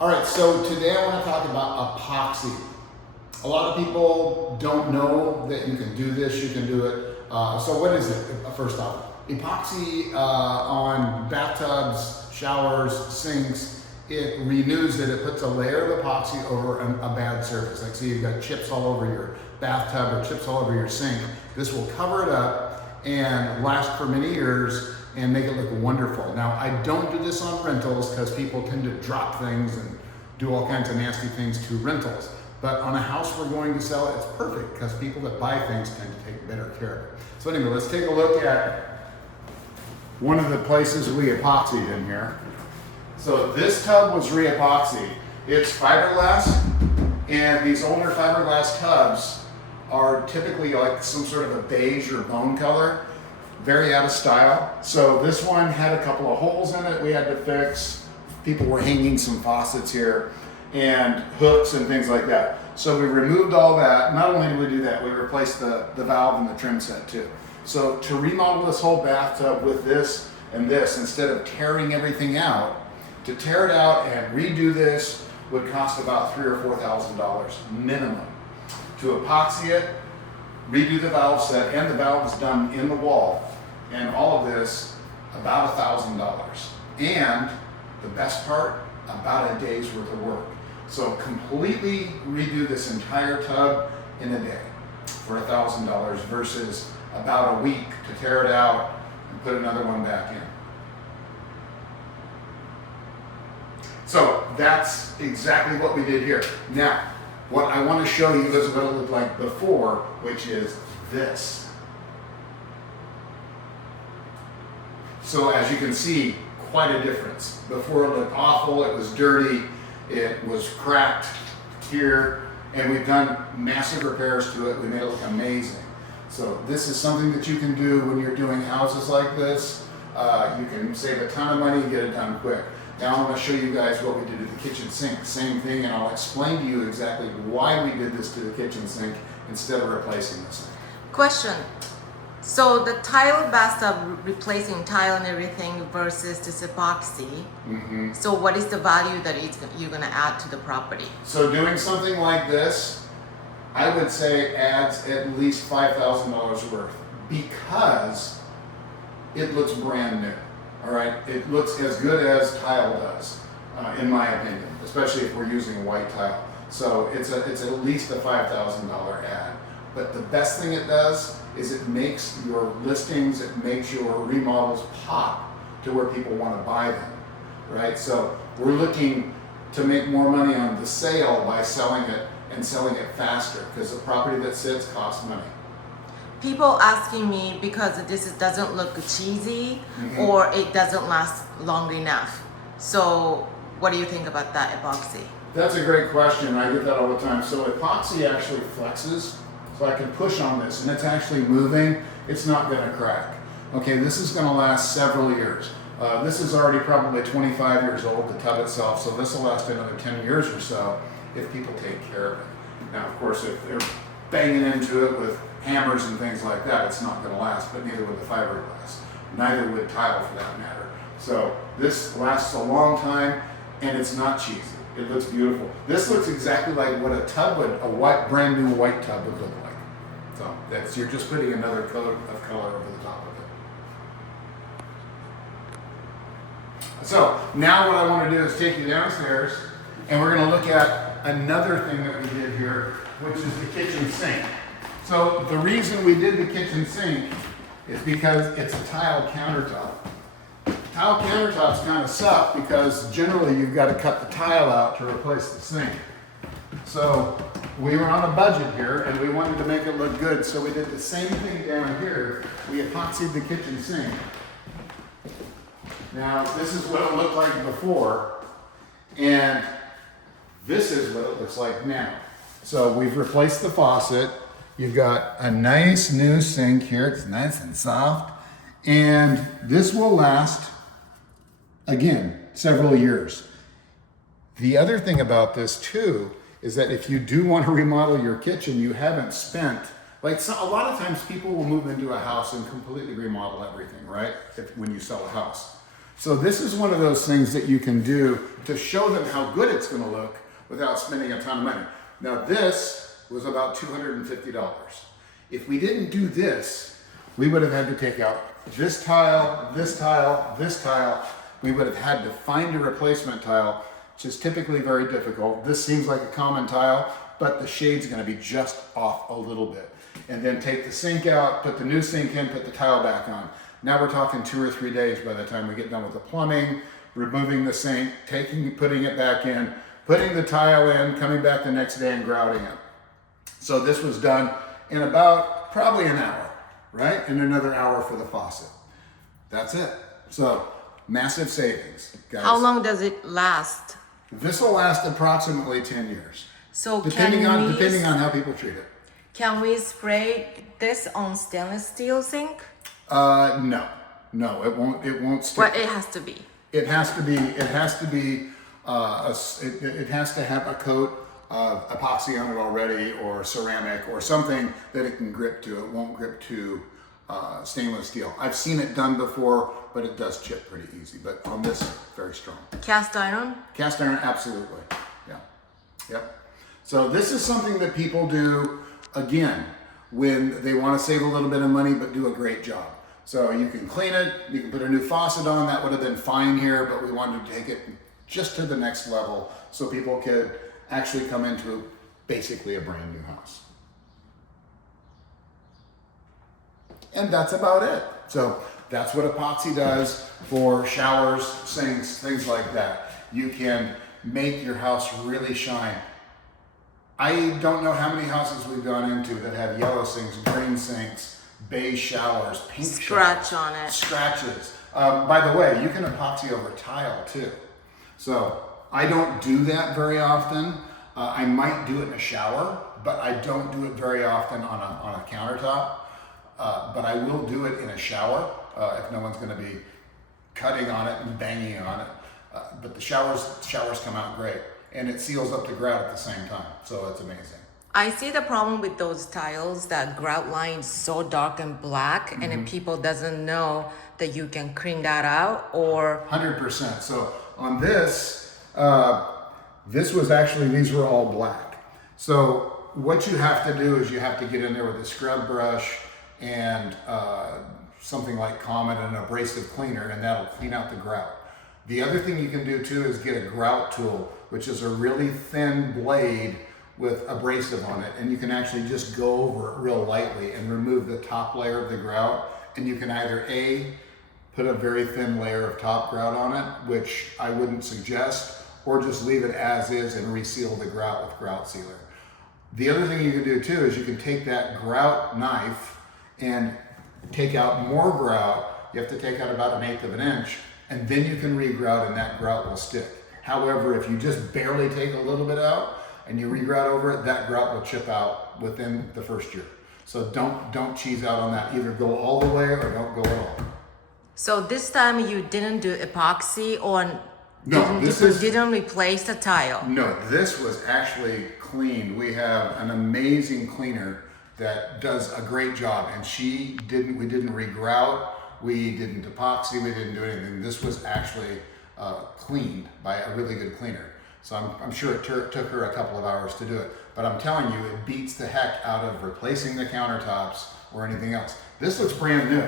All right, so today I want to talk about epoxy. A lot of people don't know that you can do this, you can do it. So what is it, first off? Epoxy on bathtubs, showers, sinks, it renews it, it puts a layer of epoxy over a bad surface. Like say you've got chips all over your bathtub or chips all over your sink. This will cover it up and last for many years and make it look wonderful. Now, I don't do this on rentals because people tend to drop things and do all kinds of nasty things to rentals. But on a house we're going to sell, it's perfect because people that buy things tend to take better care of it. So anyway, let's take a look at one of the places we epoxied in here. So this tub was re-epoxied. It's fiberglass, and these older fiberglass tubs are typically like some sort of a beige or bone color. Very out of style. So this one had a couple of holes in it we had to fix. People were hanging some faucets here and hooks and things like that. So we removed all that. Not only did we do that, we replaced the valve and the trim set too. So to remodel this whole bathtub with this and this, instead of tearing everything out, to tear it out and redo this would cost about $3,000 or $4,000 minimum. To epoxy it, redo the valve set, and the valve is done in the wall, and all of this about $1,000. And the best part, about a day's worth of work. So completely redo this entire tub in a day for $1,000 versus about a week to tear it out and put another one back in. So that's exactly what we did here. Now, what I want to show you is what it looked like before, which is this. So as you can see, quite a difference. Before it looked awful, it was dirty, it was cracked here, and we've done massive repairs to it. We made it look amazing. So this is something that you can do when you're doing houses like this. You can save a ton of money and get it done quick. Now I'm going to show you guys what we did to the kitchen sink. Same thing, and I'll explain to you exactly why we did this to the kitchen sink instead of replacing the sink. Question. So the tile bathtub, replacing tile and everything versus this epoxy. Mm-hmm. So what is the value that you're going to add to the property? So doing something like this, I would say adds at least $5,000 worth because it looks brand new. All right, it looks as good as tile does, in my opinion, especially if we're using white tile. So it's at least a $5,000 add. But the best thing it does is it makes your listings, it makes your remodels pop to where people want to buy them, right? So we're looking to make more money on the sale by selling it and selling it faster because the property that sits costs money. People asking me because this doesn't look cheesy or it doesn't last long enough. So what do you think about that epoxy? That's a great question. I get that all the time. So epoxy actually flexes. So I can push on this and it's actually moving. It's not going to crack. Okay, this is going to last several years. This is already probably 25 years old, the tub itself. So this will last another 10 years or so if people take care of it. Now, of course, if they're banging into it with hammers and things like that, it's not going to last, but neither would the fiberglass. Neither would tile for that matter. So this lasts a long time and it's not cheesy. It looks beautiful. This looks exactly like what a tub would, brand new white tub would look like. So you're just putting another coat of color over the top of it. So now what I want to do is take you downstairs and we're going to look at another thing that we did here, which is the kitchen sink. So the reason we did the kitchen sink is because it's a tile countertop. Tile countertops kind of suck because generally you've got to cut the tile out to replace the sink. So we were on a budget here and we wanted to make it look good, so we did the same thing down here. We epoxied the kitchen sink. Now this is what it looked like before, and this is what it looks like now. So we've replaced the faucet. You've got a nice new sink here. It's nice and soft. And this will last, again, several years. The other thing about this too is that if you do want to remodel your kitchen, you haven't spent, a lot of times people will move into a house and completely remodel everything, right? When you sell a house. So this is one of those things that you can do to show them how good it's going to look without spending a ton of money. Now this was about $250. If we didn't do this, we would have had to take out this tile, this tile, this tile. We would have had to find a replacement tile, which is typically very difficult. This seems like a common tile, but the shade's going to be just off a little bit. And then take the sink out, put the new sink in, put the tile back on. Now we're talking 2 or 3 days by the time we get done with the plumbing, removing the sink, putting it back in, putting the tile in, coming back the next day and grouting it. So this was done in about probably an hour, right? And another hour for the faucet. That's it. So massive savings, guys. How long does it last? This will last approximately 10 years. So depending on how people treat it. Can we spray this on stainless steel sink? No, it won't stick. Well, it has to be. It has to have a coat of epoxy on it already, or ceramic, or something that it can grip to. It won't grip to stainless steel. I've seen it done before, but it does chip pretty easy. But on this, very strong. Cast iron? Cast iron, absolutely. Yeah. Yep. So this is something that people do, again, when they want to save a little bit of money but do a great job. So you can clean it, you can put a new faucet on, that would have been fine here, but we wanted to take it just to the next level so people could actually come into basically a brand new house. And that's about it. So that's what epoxy does for showers, sinks, things like that. You can make your house really shine. I don't know how many houses we've gone into that have yellow sinks, green sinks, beige showers, pink Scratch showers, on it. scratches. By the way, you can epoxy over tile too. So I don't do that very often. I might do it in a shower, but I don't do it very often on a countertop. But I will do it in a shower if no one's going to be cutting on it and banging on it. But the showers come out great, and it seals up the grout at the same time. So it's amazing. I see the problem with those tiles, that grout line is so dark and black, and then people doesn't know that you can clean that out, or 100%. So on this, these were all black. So what you have to do is you have to get in there with a scrub brush and something like Comet and an abrasive cleaner, and that'll clean out the grout. The other thing you can do too is get a grout tool, which is a really thin blade with abrasive on it, and you can actually just go over it real lightly and remove the top layer of the grout, and you can either put a very thin layer of top grout on it, which I wouldn't suggest, or just leave it as is and reseal the grout with grout sealer. The other thing you can do too is you can take that grout knife and take out more grout. You have to take out about 1/8 of an inch, and then you can re-grout and that grout will stick. However, if you just barely take a little bit out and you re-grout over it, that grout will chip out within the first year. So don't cheese out on that. Either go all the way or don't go at all. so this time you didn't do epoxy, or No, didn't replace the tile. No, this was actually cleaned. We have an amazing cleaner that does a great job, and we didn't re-grout, we didn't epoxy, we didn't do anything. This was actually cleaned by a really good cleaner. So I'm sure it took her a couple of hours to do it, but I'm telling you, it beats the heck out of replacing the countertops or anything else. This looks brand new.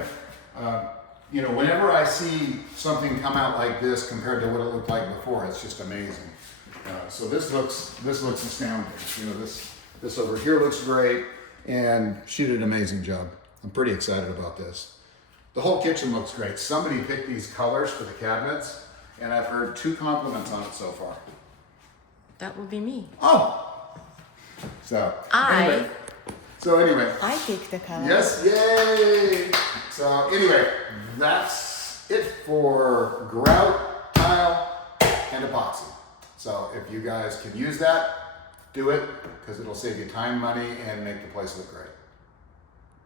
You know, whenever I see something come out like this compared to what it looked like before, it's just amazing. So this looks astounding. You know, this over here looks great, and she did an amazing job. I'm pretty excited about this. The whole kitchen looks great. Somebody picked these colors for the cabinets, and I've heard 2 compliments on it so far. That would be me. Oh! So, I picked the color. Yes, yay! So anyway, that's it for grout, tile, and epoxy. So if you guys can use that, do it, because it'll save you time, money, and make the place look great.